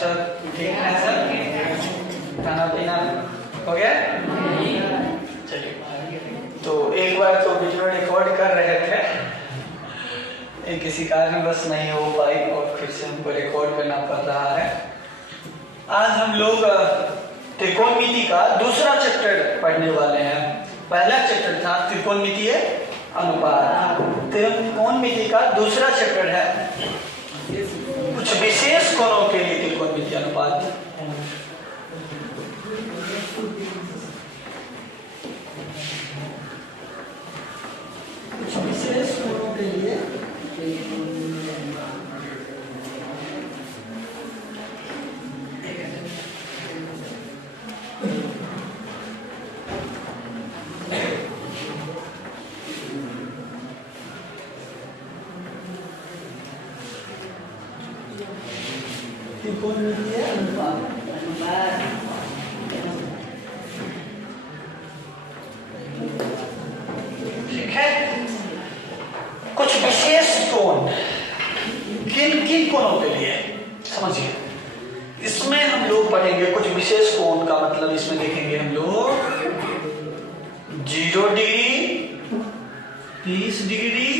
सब ठीक है सर? खाना पीना हो गया? चलिए, तो एक बार तो वीडियो रिकॉर्ड कर रहे थे, किसी कारणवश नहीं हो पाई और फिर से हमको रिकॉर्ड करना पड़ रहा है। आज हम लोग त्रिकोणमिति का दूसरा चैप्टर पढ़ने वाले हैं। पहला चैप्टर था त्रिकोणमितीय अनुपात, त्रिकोणमिति का दूसरा चैप्टर है कुछ विशेष कोणों के लिए त्रिकोणमितीय अनुपात। कुछ विशेष कोणों के लिए त्रिकोणमितीय अनुपात। ठीक है, कुछ विशेष कोण किन किन कोणों के लिए समझिए। इसमें हम लोग पढ़ेंगे कुछ विशेष कोण का मतलब इसमें देखेंगे हम लोग 0 degree, 30 degree,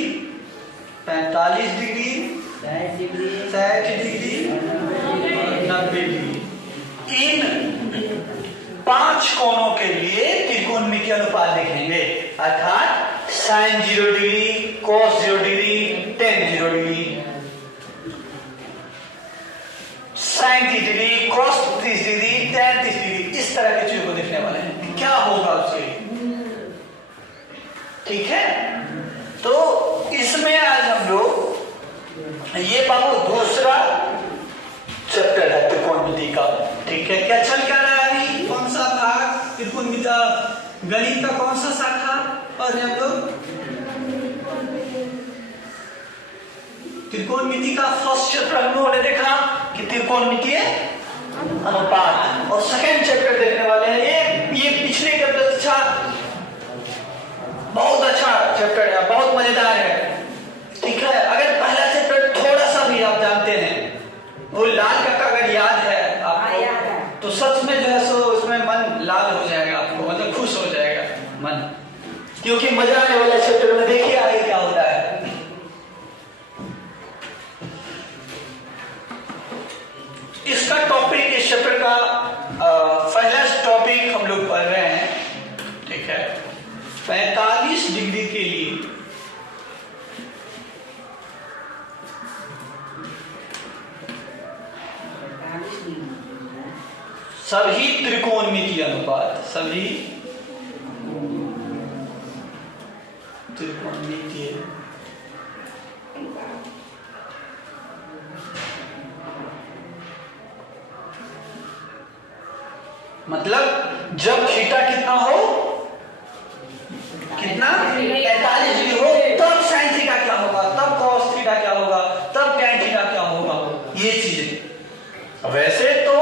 45 degree, 60 degree, 90 degree. इन 5 कोणों के लिए त्रिकोणमितीय अनुपात देखेंगे, अर्थात sin 0 degree, cos 0 degree, tan 0 degree, sin 30 degree, cos 30 degree, tan 30 degree. इस तरह की चीजों को देखने वाले हैं, क्या होगा उसके। ठीक है, तो इसमें आज हम लोग ये बाबू दूसरा चैप्टर है त्रिकोणमिति का। ठीक है, क्या चल क्या रहा है अभी, कौन सा भाग त्रिकोणमिति गणित का कौन सा शाखा, और हम लोग त्रिकोणमिति का फर्स्ट चैप्टर हम लोगों ने देखा कि त्रिकोणमितीय अनुपात, और सेकंड चैप्टर देखने वाले हैं ये पिछले चैप्टर अच्छा, बहुत अच्छा चैप्टर है, बहुत मजेदार है। ठीक है, अगर पहला चैप्टर थोड़ा सा भी आप जानते हैं, वो लाल का अगर याद है आपको, तो सच में जो है सो उसमें मन लाल हो जाएगा, आपको मतलब खुश हो जाएगा मन, क्योंकि मजा आने वाला चैप्टर में देखिए आगे क्या होता है। इसका टॉपिक, इस चैप्टर का पहला टॉपिक हम लोग पढ़ रहे हैं। ठीक है, 45 डिग्री के लिए सभी त्रिकोणमितीय अनुपात, सभी त्रिकोणमितीय मतलब जब थीटा कितना हो, कितना 45 डिग्री हो, तब साइन थीटा क्या होगा, तब कॉस थीटा क्या होगा, तब टैन थीटा क्या होगा, ये चीजें। वैसे तो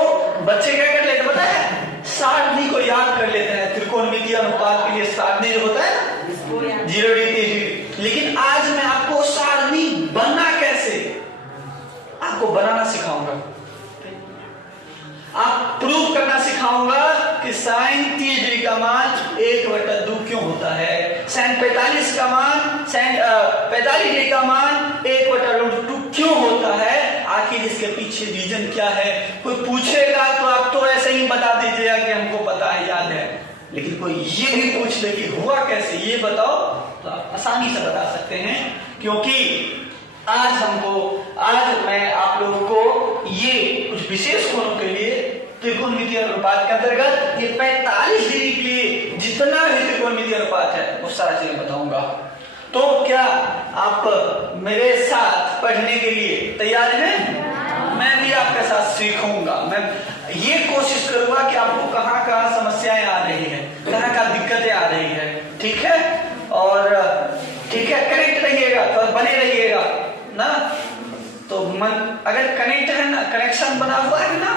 बच्चे क्या कर लेते पता है, सारणी को याद कर लेते हैं। त्रिकोणमितीय अनुपात के लिए सारणी जो होता है 0 डिग्री, लेकिन आज मैं आपको सारणी बनना कैसे, आपको बनाना सिखाऊंगा। आप प्रूव करना सिखाऊंगा कि sin 30 डिग्री का मान 1/2 क्यों होता है, sin 45 का मान, sin 45 डिग्री का मान 1/2 क्यों होता है, आखिर इसके पीछे रीजन क्या है। कोई पूछेगा तो आप तो ऐसे ही बता दीजिएगा कि हमको पता है, याद है, लेकिन कोई ये भी पूछ ले कि हुआ कैसे, ये बताओ, तो आप आसानी से बता सकते हैं। क्योंकि आज मैं आप लोगों को ये कुछ विशेष कोणों के लिए त्रिकोणमितीय अनुपात के अंतर्गत ये 45 डिग्री के लिए जितना भी त्रिकोणमितीय अनुपात है वो सारा चीजें बताऊंगा। तो क्या आप मेरे साथ पढ़ने के लिए तैयार हैं? मैं भी आपके साथ सीखूंगा। मैं ये कोशिश करूंगा कि आपको कहाँ कहाँ समस्याएं आ रही है, कहाँ कहाँ दिक्कतें आ रही है। ठीक है, और ठीक है, कनेक्ट रहिएगा तो बने रहिएगा ना। तो मन अगर कनेक्ट है ना, कनेक्शन बना हुआ है ना,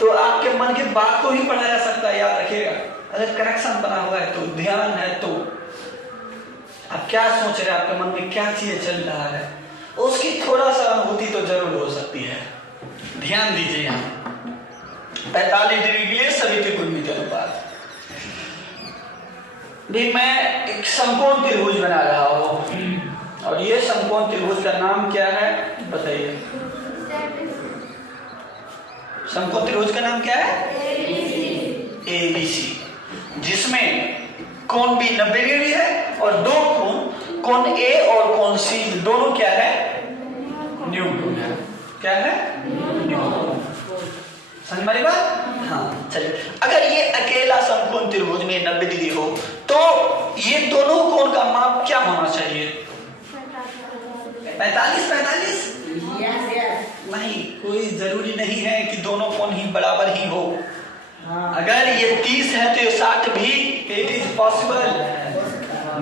तो आपके मन की बात को ही पढ़ा जा सकता है, याद रखिएगा। अगर कनेक्शन बना हुआ है तो, ध्यान है तो, आप क्या सोच रहे हैं, आपके मन में क्या चीज चल रहा है, उसकी थोड़ा सा अनुभूति तो जरूर हो सकती है। ध्यान दीजिए यहाँ। 45 डिग्री के लिए सभी त्रिकोणमितीय अनुपात। भी मैं एक समकोण त्रिभुज बना रहा हूं और ये समकोण त्रिभुज का नाम क्या है बताइए। समकोण त्रिभुज का नाम क्या है? ABC, जिसमें कोण B 90 डिग्री है और दो कोण A और कोण C दोनों क्या है? न्यून है। क्या है? न्यून। समझ में आई बात? हाँ चलिए, अगर ये अकेला समकोण त्रिभुज में 90 डिग्री हो तो ये दोनों कोण का माप क्या होना चाहिए? 45 नहीं, कोई जरूरी नहीं है कि दोनों कोण ही बराबर ही हो। अगर ये 30 है तो ये 60 भी, इट इज पॉसिबल।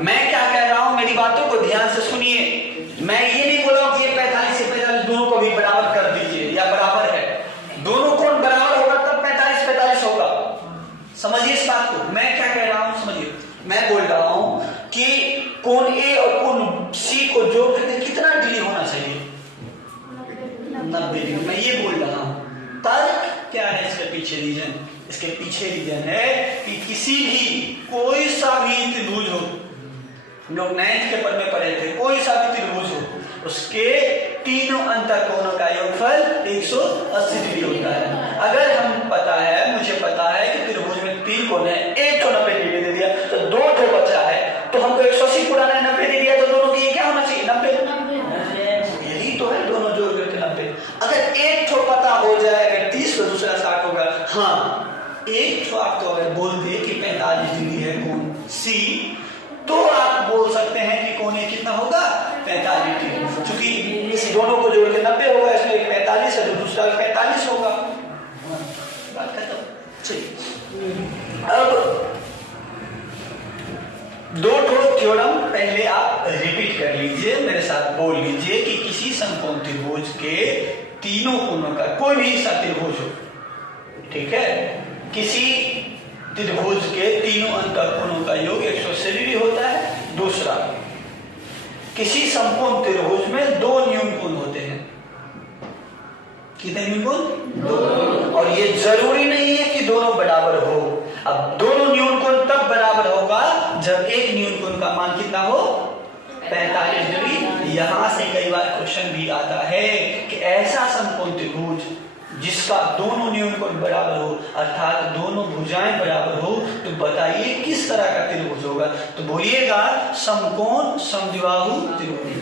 मैं क्या कह रहा हूं, मेरी बातों को ध्यान से सुनिए। मैं ये नहीं बोल रहा हूं कि ये 45 से 45 दोनों को भी बराबर कर दीजिए या बराबर है। दोनों कोण बराबर होगा तब 45 होगा। समझिए इस बात को, मैं क्या कह रहा हूं समझिए। मैं बोल रहा हूं कि कोण A और कोण C को जोड़ करके कितना डिग्री होना चाहिए? 90 डिग्री। मैं ये बोल रहा हूं। तर्क क्या है इसके पीछे? रीजन, इसके पीछे रीजन है कि किसी भी कोई सा भी त्रिभुज हो, हम लोग 9th के पद में पढ़े थे, कोई सा भी त्रिभुज हो उसके तीनों अंतःकोणों का योगफल 180 डिग्री होता है। अगर हम पता है, मुझे पता है कि त्रिभुज में 3 कोण है, एक तो 90 डिग्री दे दिया तो 2 बचा है, तो हमको 180 पुराना है, 90 दे दिया तो दोनों की क्या होना चाहिए? 90। यही तो है, दोनों जोड़ करके 90। अगर एक ठो पता हो जाए, अगर 30 तो दूसरा 60 होगा। हाँ, एक ठो आपको अगर बोल दे कि 45 डिग्री है कोण C, तो आप बोल सकते हैं कि कोण A कितना होगा? 45 डिग्री। क्योंकि इस दोनों को जोड़ के 90 होगा, इसमें एक 45 है तो दूसरा 45 होगा। बात खत्म। चलिए, अब दो थ्योरम पहले आप रिपीट कर लीजिए, मेरे साथ बोल लीजिए कि किसी समकोण त्रिभुज के तीनों कोणों का, कोई भी सा त्रिभुज हो, ठीक है, किसी त्रिभुज के तीनों अंतःकोणों का योग 180 डिग्री होता है। दूसरा, किसी समकोण त्रिभुज में 2 न्यून कोण होते हैं। कितने न्यून कोण? 2। और ये जरूरी नहीं है कि दोनों बराबर हो। अब दोनों न्यून कोण तब बराबर होगा जब एक न्यून कोण का मान कितना हो? 45 डिग्री। यहां से कई बार क्वेश्चन भी आता है कि ऐसा समकोण त्रिभुज जिसका दोनों न्यून कोण बराबर हो, अर्थात दोनों भुजाएं बराबर हो, तो बताइए किस तरह का त्रिभुज होगा? तो बोलिएगा समकोण समद्विबाहु त्रिभुज।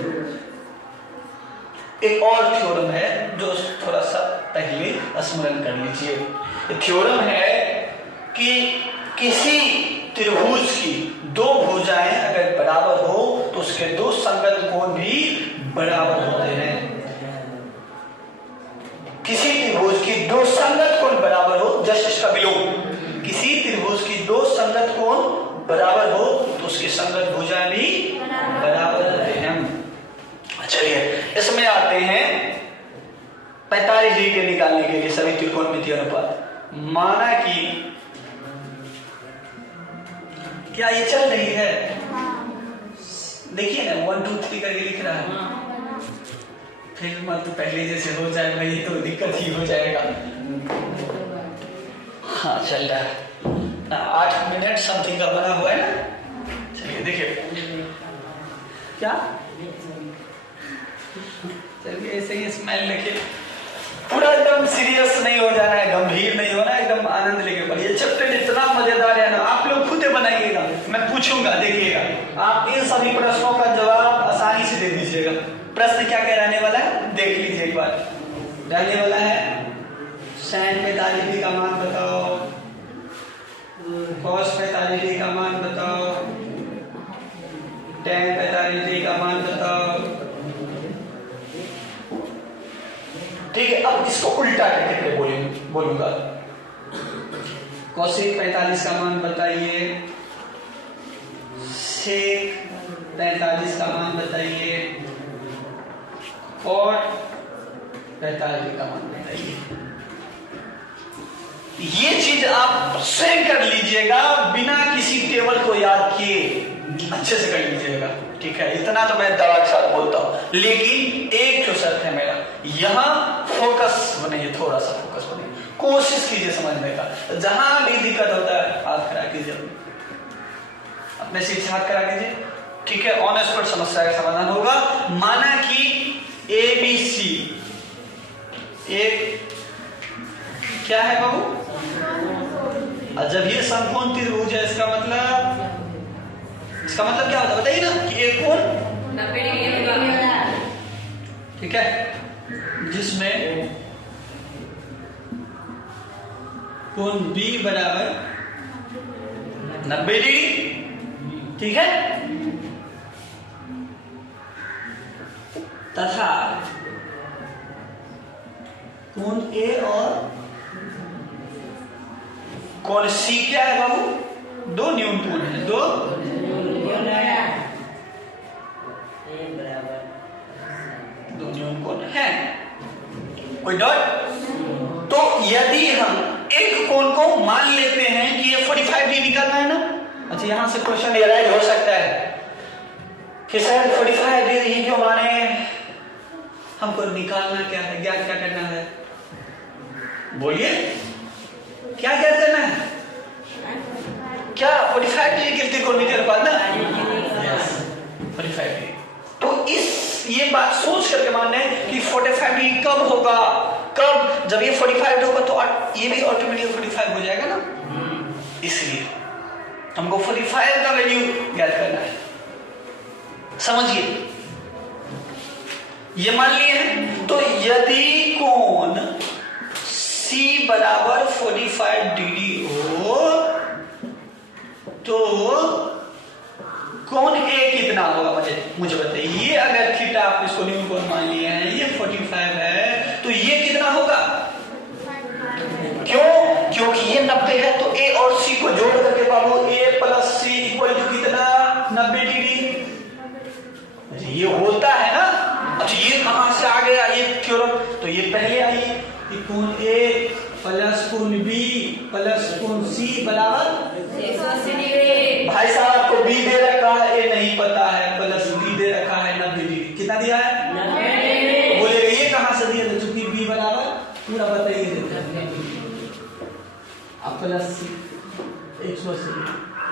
एक और थ्योरम है जो थोड़ा सा पहले स्मरण कर लीजिए। थ्योरम है कि किसी त्रिभुज की 2 भुजाएं अगर बराबर हो तो उसके 2 संगत कोण भी बराबर होते हैं। किसी त्रिभुज की 2 संगत कोण बराबर हो, जस्ट इसका विलोम, किसी त्रिभुज की 2 संगत कोण बराबर हो तो उसकी संगत भुजाएं भी बराबर होते हैं। चलिए, इसमें आते हैं 45 डिग्री के निकालने के लिए सभी त्रिकोणमितीय अनुपात। माना कि क्या ये चल रही है? देखिए ना, 1 2 3 करके लिख रहा है। फिर मत पहले जैसे हो जाए भाई तो दिक्कत ही हो जाएगा। हाँ चल रहा है, 8 मिनट समथिंग का बना हुआ है ना। चलिए देखिए क्या, चलिए ऐसे ही स्माइल रखिए, पूरा एकदम सीरियस नहीं हो जाना है, गंभीर नहीं होना, एकदम आनंद लेके पढ़िए। चैप्टर इतना मजेदार है ना, आप लोग खुद बनाइएगा, मैं पूछूंगा, देखिएगा आप इन सभी प्रश्नों का जवाब आसानी से दे दीजिएगा। प्रश्न क्या कहने वाला है देख लीजिए एक बार। रहने वाला है sin 45 डिग्री का मान बताओ, cos 45 डिग्री का मान बताओ, tan 45 डिग्री का मान बताओ। ठीक है, अब इसको उल्टा करके बोलूंगा। cosec 45 का मान बताइए, sec 45 का मान बताइए, cot 45 का मान बताइए। ये चीज आप स्वयं कर लीजिएगा बिना किसी टेबल को याद किए, अच्छे से कर लीजिएगा। ठीक है, इतना तो मैं दवा के साथ बोलता हूं, लेकिन एक जो शर्त है मेरा, यहां फोकस बने, थोड़ा सा फोकस बने। कोशिश कीजिए समझने का, जहां भी दिक्कत होता है हाथ खड़ा कीजिए, अपने से हाथ खड़ा कीजिए, ठीक है। ऑन स्पॉट समस्या का समाधान होगा। माना कि ABC एक क्या है बाबू, और जब ये समकोण त्रिभुज है इसका मतलब क्या होता है बताइए ना, कि एक कोण 90 डिग्री होगा, ठीक है, जिसमें कोण B बराबर 90 डिग्री, ठीक है, तथा कोण A और कोण C क्या है बाबू, दो न्यून कोण है, दो न्यून कोण है, कोई डॉट। तो यदि हम एक कोण को मान लेते हैं कि ये 45 डिग्री करना है ना, अच्छा यहां से क्वेश्चन एराइज हो सकता है कि सर 45 डिग्री ही क्यों माने, हमको निकालना क्या है, ज्ञात क्या करना है, बोलिए क्या ज्ञात करना है, क्या 45 डिग्री के त्रिकोण निकल पाना, यस 45 डिग्री। तो ये बात सोच करके मानना है कि 45 डिग्री कब होगा, कब, जब ये 45 होगा तो ये भी ऑटोमेटिक 45 हो जाएगा ना, इसलिए हमको 45 का वैल्यू ज्ञात करना है। समझिए, ये मान लिए हैं। तो यदि कोण C बराबर 45 डिग्री हो तो कोण A कितना होगा, मुझे बताइए। अगर थीटा आप इसको न्यून कोण मान लिए हैं, ये 45 है, तो ये कितना होगा, क्यों, क्योंकि ये 90 है, तो A और C को जोड़ करके बाबू A plus C equal to कितना, 90 डिग्री, ये होता है ना। अच्छा ये कहां से आ गया ये थ्योरम, तो ये पहले आई कि कोण A प्लस कोण B प्लस कोण C बराबर 180 डिग्री। भाई साहब आपको B दे रखा है, A नहीं पता है, प्लस B दे रखा है 90 डिग्री, कितना दिया है 90 डिग्री। बोलेगा ये कहां से दिया, चूंकि B बराबर पूरा बताइए आप प्लस 180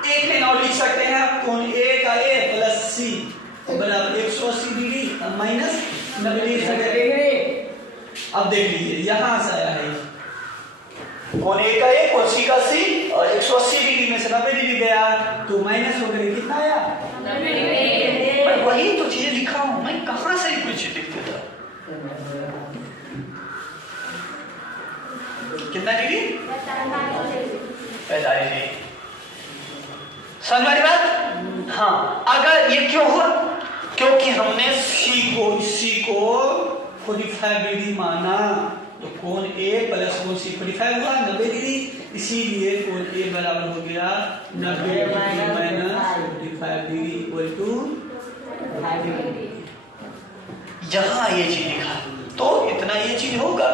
एक नहीं और लिख सकते हैं आप, कोण A का A प्लस C बराबर 180 डिग्री माइनस 90 डिग्री। अब देख लीजिए यहां से आया है कोण A का A, कोण C का C, और 180 डिग्री में से 90 डिग्री गया तो माइनस होकर कितना आया 90 डिग्री। पर वही तो चीज लिखा हूं मैं, कहां से कुछ लिख देता, कितना डिग्री 45 डिग्री। समझ में आ रही बात। हाँ, अगर ये क्यों हुआ, क्योंकि हमने C को 45 डिग्री माना, तो कोण A प्लस कोण C 45 हुआ 90 डिग्री, इसीलिए कोण A बराबर हो गया 90 degree minus 45 degree equal to 5 degree. यहां ये चीज लिखा तो इतना ये चीज होगा।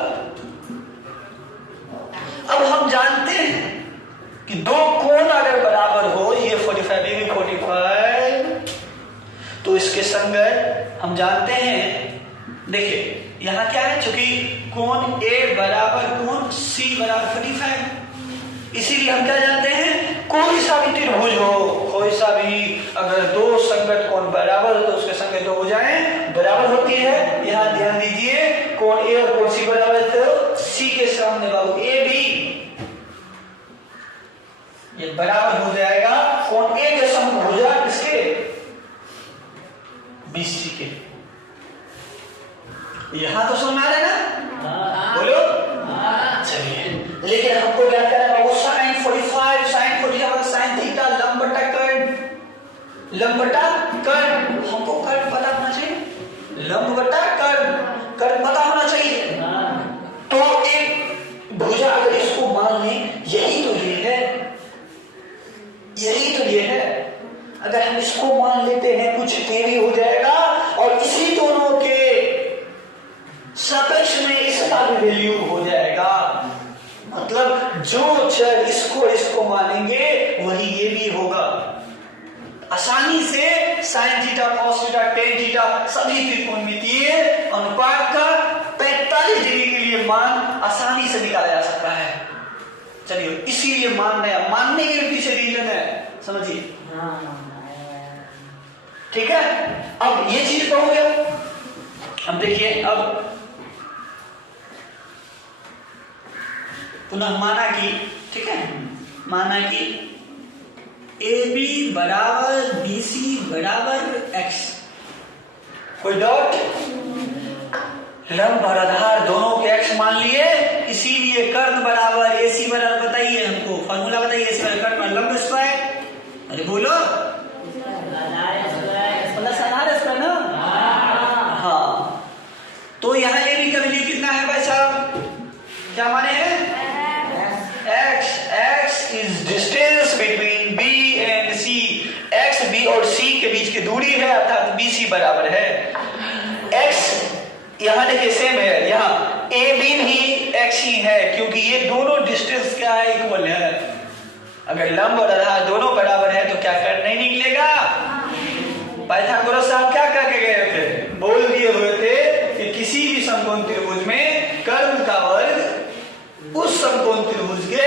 अब हम जानते हैं कि दो कोण अगर बराबर हो, ये 45 डिग्री 45, तो इसके संगत हम जानते हैं, देखिए यहां क्या है, चूंकि कोण A बराबर कोण C बराबर 45, इसीलिए हम क्या जानते हैं, कोई सा भी त्रिभुज हो, कोई सा भी अगर दो संगत कोण बराबर हो तो उसके संगत हो जाए बराबर होती है। यहां ध्यान दीजिए, कोण A और कोण C बराबर, तो C के सामने बाबू A भी ये बराबर हो जाएगा कोण A के समभुजा किसके, BC के। यहां तो समझ में आ रहा है ना, बोलो चलिए। लेकिन हमको क्या करना है, वो sin 45 sin 45 sin थीटा लंब बटा कर्ण, हमको कर्ण पता होना चाहिए, लंब बटा कर्ण पता होना चाहिए। तो एक भुजा अगर इसको मान लें, यही तो ये है, अगर हम इसको मान लेते हैं कुछ देरी हो जाएगा, और इसी दोनों के सापेक्ष में इसका भी वैल्यू हो जाएगा, मतलब जो चर इसको मानेंगे वही ये भी होगा। आसानी से sin theta cos theta tan theta सभी त्रिकोणमितीय अनुपात का 45 डिग्री के लिए मान आसानी से निकाला जा सकता है। चलिए, इसीलिए मानने के पीछे रीजन है, समझिए। ठीक है, अब ये चीज तो हो गया। अब देखिए, अब पुनः माना कि, ठीक है, माना कि AB बराबर BC बराबर X, कोई डॉट, लंब और आधार दोनों के x मान लिए, इसीलिए कर्ण बराबर AC बराबर, बताइए हमको फॉर्मूला बताइए, AC बराबर कर्ण लंब स्क्वायर, अरे बोलो, प्लस आधार स्क्वायर ना। हाँ, तो यहाँ AB का वैल्यू कितना है भाई साहब, क्या माने हैं, x is distance between B and C, x B और C के बीच की दूरी है, अर्थात BC बराबर है x। यहाँ देखिए सेम है, यहाँ AB भी x ही है, क्योंकि ये दोनों डिस्टेंस क्या है, इक्वल है। अगर लंब और आधार दोनों बराबर है तो क्या कर्ण नहीं निकलेगा। पाइथागोरस साहब क्या करके गए थे, बोल दिए हुए थे कि किसी भी समकोण त्रिभुज में कर्ण का वर्ग उस समकोण त्रिभुज के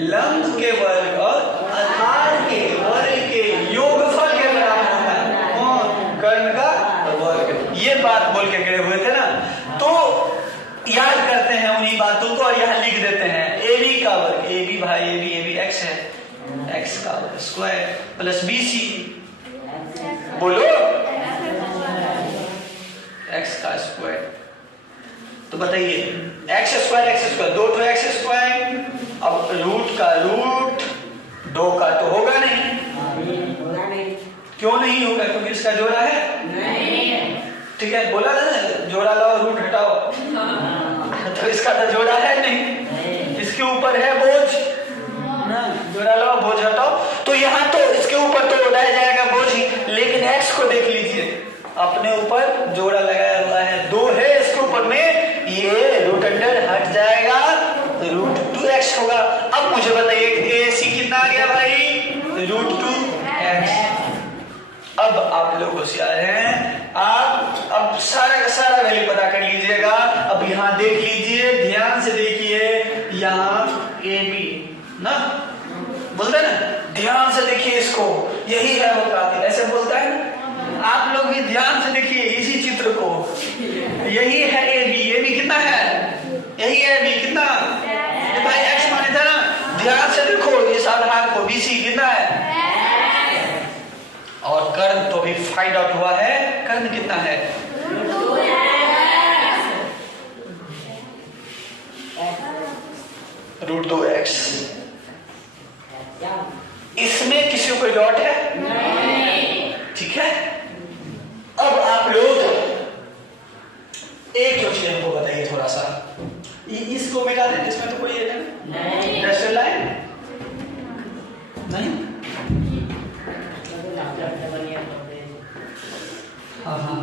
लंब के वर्ग और आधार के वर्ग के योगफल के बराबर होता है, कौन, कर्ण का वर्ग। ये बात बोल के गए हुए थे ना, तो याद करते हैं उन्हीं बातों को और यहाँ लिख देते हैं AB का वर्ग, AB भाई AB x है, x का वर्ग स्क्वायर प्लस BC, बोलो, x का स्क्वायर। तो बताइए x स्क्वायर दो तो x स्क्वायर, अब रूट का रूट 2 का तो होगा नहीं, क्यों नहीं होगा, क्योंकि इसका जोड़ा है नहीं। ठीक है, बोला ना, जोड़ा लाओ रूट हटाओ, तो इसका तो जोड़ा है नहीं, इसके ऊपर है बोझ ना, जोड़ा लाओ बोझ हटाओ, तो यहाँ तो इसके ऊपर तो रह जाएगा बोझ ही, लेकिन x को देख लीजिए, अपने ऊपर जोड़ा लगाया हुआ है, 2 है इसके ऊपर में, ये रूट अंडर हट जाएगा, रूट 2x होगा। अब मुझे बताइए AC कितना आ गया भाई, रूट 2x। अब आप लोग होशियार हैं, आप अब सारा का सारा वैल्यू पता कर लीजिएगा। अब यहाँ देख लीजिए, ध्यान से देखिए, यहाँ AB ना बोलते ना, ध्यान से देखिए इसको, यही है वो कातिल, ऐसे बोलता है ना। आप लोग भी ध्यान से देखिए इसी चित्र को, यही है AB कितना है, यही है AB कितना, भाई x माने था ना, ध्यान से देखो इस आधार को, BC कितना है, और कर्ण तो भी फाइंड आउट हुआ है, कर्ण कितना है, रूट 2x। इसमें किसी को कोई डॉट है नहीं, ठीक है। अब आप लोग एक जो चीज हमको बताइए थोड़ा सा, इसको मिटा दें, इसमें तो कोई है नहीं, रेस्टर लाइन नहीं, हाँ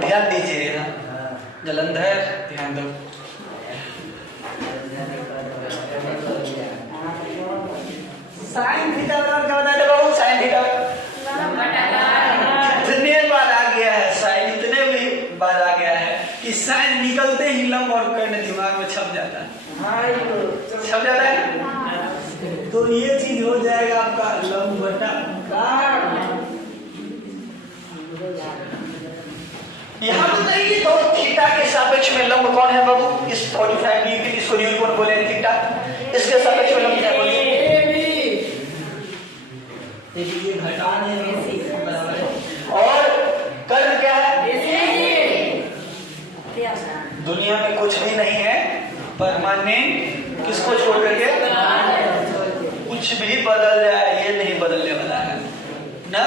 ध्यान दीजिए, जलंधर ध्यान दो, साइन थीटा बराबर क्या बताया बाबू, साइन थीटा कितने बार आ गया है, साइन इतने भी बार आ गया है कि साइन निकलते ही लंब और कर्ण दिमाग में छप जाता है, छप जाता है, तो ये चीज हो जाएगा आपका लंब बटा कर्ण। यहाँ बताइए तो थीटा के सापेक्ष में लंब कौन है बाबू, इस 45 डिग्री, इसको न्यूटन कौन बोले थीटा, इसके सापेक्ष में लंब क्या बोलिए, ये घटाने बराबर है, और कर्ण क्या है, दुनिया में कुछ भी नहीं है परमानेंट, किसको छोड़ करके, कुछ भी बदल जाए ये नहीं बदलने वाला है ना।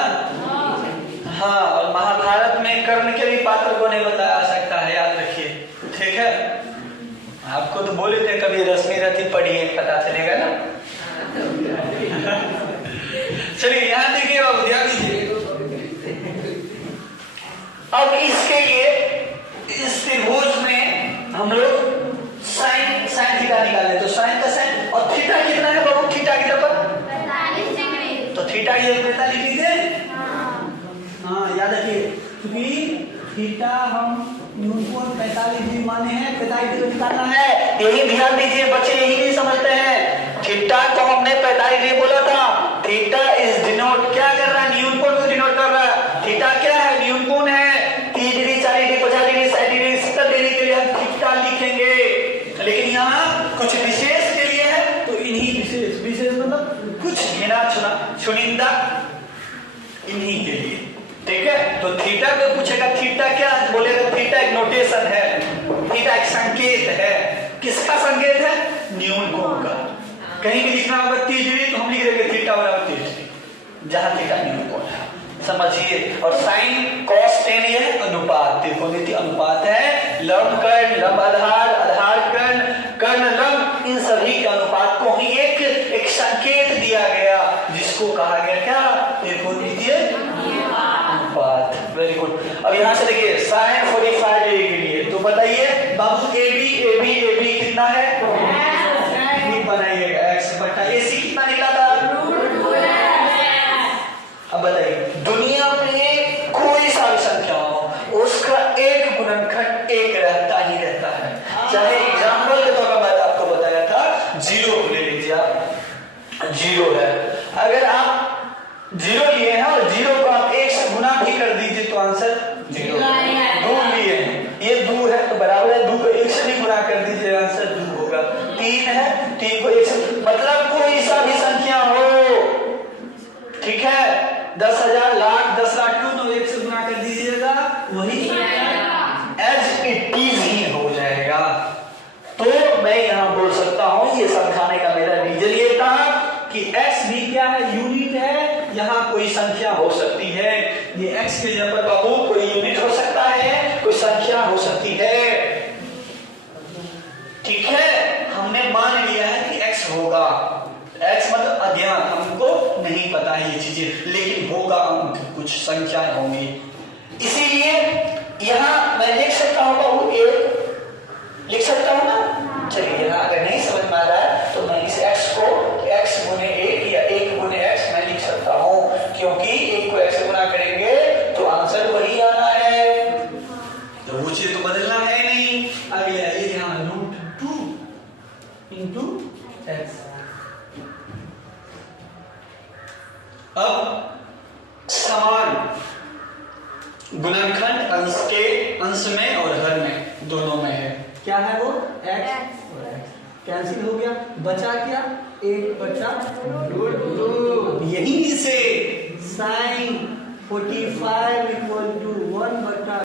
हाँ, और महाभारत में कर्ण के भी पात्र को नहीं बताया सकता है, याद रखिए, ठीक है। आपको तो बोले थे कभी रश्मि रथी पढ़िए, पता चलेगा ना। चलिए यहाँ देखिए, अब ध्यान दीजिए, अब इसके लिए इस त्रिभुज में हम लोग साइन थीटा निकाले, तो साइन का साइन, और थीटा कितना है बाबू, थीटा कितना पर 45 डिग्री, तो थीटा ये 45 डिग्री है, हाँ याद रखिए, क्योंकि थीटा हम न्यूनकोण 45 डिग्री माने हैं, 45 डिग्री निकालना है। यही ध्यान दीजिए बच्चे, यही नहीं समझते हैं। थीटा को हमने 45 डिग्री बोला था। थीटा इज डिनोट क्या कर रहा है, न्यूनकोण को डिनोट कर रहा है। थीटा क्या है, न्यूनकोण है। 30 degree 40 degree 50 degree 60 degree 70 degree के लिए हम थीटा लिखेंगे, लेकिन यहाँ कुछ विशेष के लिए है तो इन्हीं विशेष मतलब कुछ गिना चुनिंदा इन्हीं के लिए, ठीक है। तो थीटा को पूछेगा, थीटा क्या बोलेगा, थीटा एक नोटेशन है, थीटा एक संकेत है। किसका संकेत है, न्यूनकोण का। कहीं भी लिखना होगा 30 डिग्री तो हम लिख देंगे थीटा बराबर 30 डिग्री, जहां थीटा न्यूनकोण है, समझिए। और साइन कॉस टेन ये अनुपात, त्रिकोणमितीय अनुपात है। लंब कर्ण, लंब आधार, आधार कर्ण, कर्ण लंब, इन सभी के अनुपात को ही एक संकेत दिया गया, जिसको कहा गया क्या, त्रिकोणमितीय अनुपात। Very good. अब यहां से देखिए साइन 45 डिग्री के लिए तो बताइए बाबू, AB कितना है, बनाइएगा x बटा AC कितना निकला था, अब बताइए दुनिया में कोई सा भी संख्या हो उसका एक गुणनखंड एक रहता ही रहता है। चाहे एग्जाम्पल के तौर पर मैं आपको बताया था, 0 ले लीजिए आप, 0 है। अगर आप 0 लिए हैं और 0 को आप 1 से गुना भी कर दीजिए तो आंसर 0। 2 लिए हैं, ये 2 है तो बराबर है, 2 को 1 से भी गुना कर दीजिए आंसर 2 होगा। 3 है, 3 को 1 से, मतलब कोई सा भी संख्या हो, ठीक है। 10,000 लाख 10 लाख क्यों, तो 1 से गुना कर दीजिएगा, वही एज इट इज ही हो जाएगा। तो मैं यहां बोल सकता हूं, ये समझाने का मेरा रीजन ये था कि x भी क्या है, यूनिट है। यहाँ कोई संख्या हो सकती है, ये x के जगह पर बाबू कोई यूनिट हो सकता है, कोई संख्या हो सकती है, ठीक है। हमने मान लिया है कि x होगा, x मतलब अज्ञात, हमको नहीं पता है ये चीजें, लेकिन होगा, कुछ संख्याएं होंगी। इसीलिए यहां मैं लिख सकता हूं बाबू, एक लिख सकता हूं ना। चलिए यहाँ अगर नहीं समझ में आ रहा है तो मैं इस x को x गुने 1 या 1 गुने x मैं लिख सकता हूं, क्योंकि 1 को x से गुना करेंगे तो आंसर वही आना है, तो वो चीज तो बदलना है नहीं। अगले आइए यहाँ √2 इंटू x। अब समान गुणनखंड अंश में और हर में दोनों में है, क्या है वो, x और x कैंसिल हो गया, बचा क्या, 1 बचा √2। यही से साइन 45 = 1 बटा